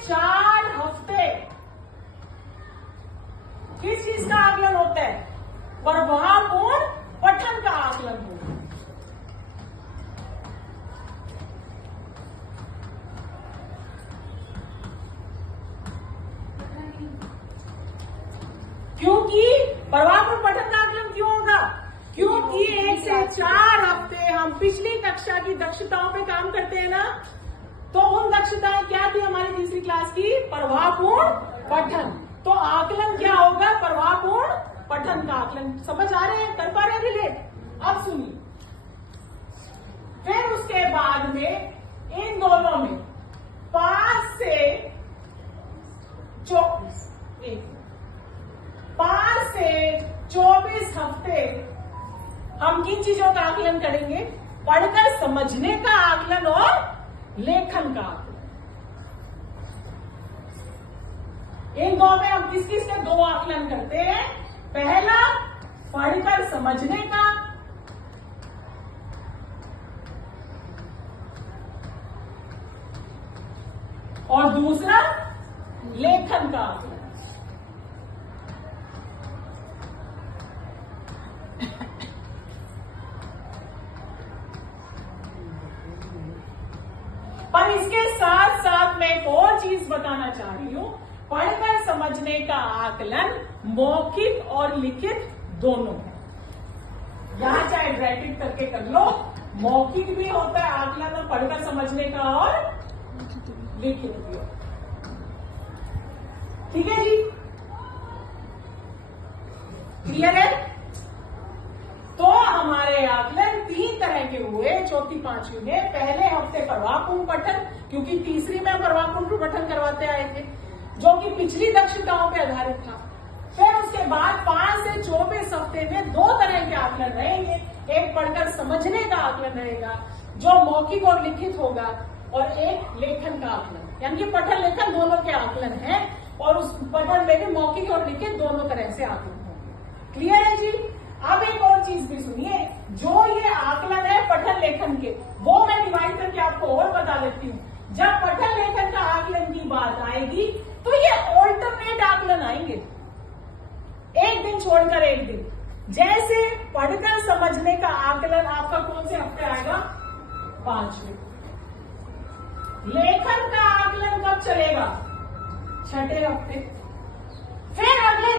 4 हफ्ते किस चीज का आकलन होता है? प्रभावपूर्ण पठन का आकलन होगा। क्योंकि प्रभावपूर्ण पठन का आकलन क्यों होगा? क्योंकि 1 से 4 हफ्ते हम पिछली कक्षा की दक्षताओं पे काम करते हैं ना, तो उन दक्षताएं क्या थी हमारी तीसरी क्लास की? प्रभावपूर्ण पठन। तो आकलन क्या होगा? प्रभावपूर्ण पठन का आकलन। समझ आ रहे हैं? कर पा रहे हैं रिलेट? अब सुनिए, फिर उसके बाद में इन दोनों में 5 से 24 हफ्ते हम किन चीजों का आकलन करेंगे? पढ़कर समझने का आकलन और लेखन का आकलन। इन दो में हम किस किस के 2 आकलन करते हैं? पहला पढ़कर समझने का, और दूसरा लेखन का आकलन। पर इसके साथ साथ मैं एक और चीज बताना चाह रही हूं। पढ़कर समझने का आकलन मौखिक और लिखित दोनों है। यहां चाहे ब्रैकेट करके कर लो, मौखिक भी होता है आकलन और पढ़कर समझने का, और लिखित भी होता है। ठीक है जी? क्लियर है? तो हमारे आकलन 3 तरह के हुए चौथी पांचवी में। पहले हफ्ते प्रभावपूर्ण पठन, क्योंकि तीसरी में प्रभावपूर्ण पठन करवाते आए थे, जो कि पिछली दक्षताओं पे आधारित था। फिर उसके बाद 5 से 24 हफ्ते में 2 तरह के आकलन रहेंगे। एक पढ़कर समझने का आकलन रहेगा जो मौखिक और लिखित होगा, और एक लेखन का आकलन, यानी कि पठन लेखन दोनों के आकलन है, और उस पठन में भी मौखिक और लिखित दोनों तरह से आकलन होंगे। क्लियर है जी? अब एक और चीज भी सुनिए, जो ये आकलन है पठन लेखन के, वो मैं डिवाइड करके आपको और बता देती हूँ। जब पठन लेखन का आकलन की बात आएगी तो ये ऑल्टरनेट आकलन आएंगे, एक दिन छोड़कर एक दिन। जैसे पढ़कर समझने का आकलन आपका कौन से हफ्ते आएगा? 5वें। लेखन का आकलन कब चलेगा? 6ठे हफ्ते। फिर अगले